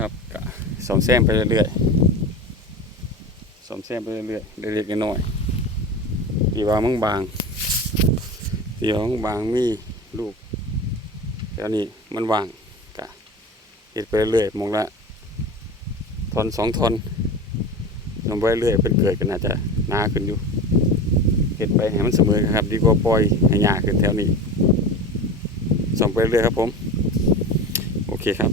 ครับก็ซ่อมแซมไปเรื่อยๆซ่อมแซมไปเรื่อยๆเล็กๆน้อยๆที่ว่ามึงบางมีลูกแล้วนี่มันว่างก็เฮ็ดไปเรื่อยๆมองละทอน2 ทอนลงไปเรื่อยเป็นเกิดก็น่าจะหนาขึ้นอยู่เฮ็ดไปให้มันเสมอครับดีกว่าปล่อยให้หญ้าขึ้นแถวนี้ซ่อมไปเรื่อยครับผมโอเคครับ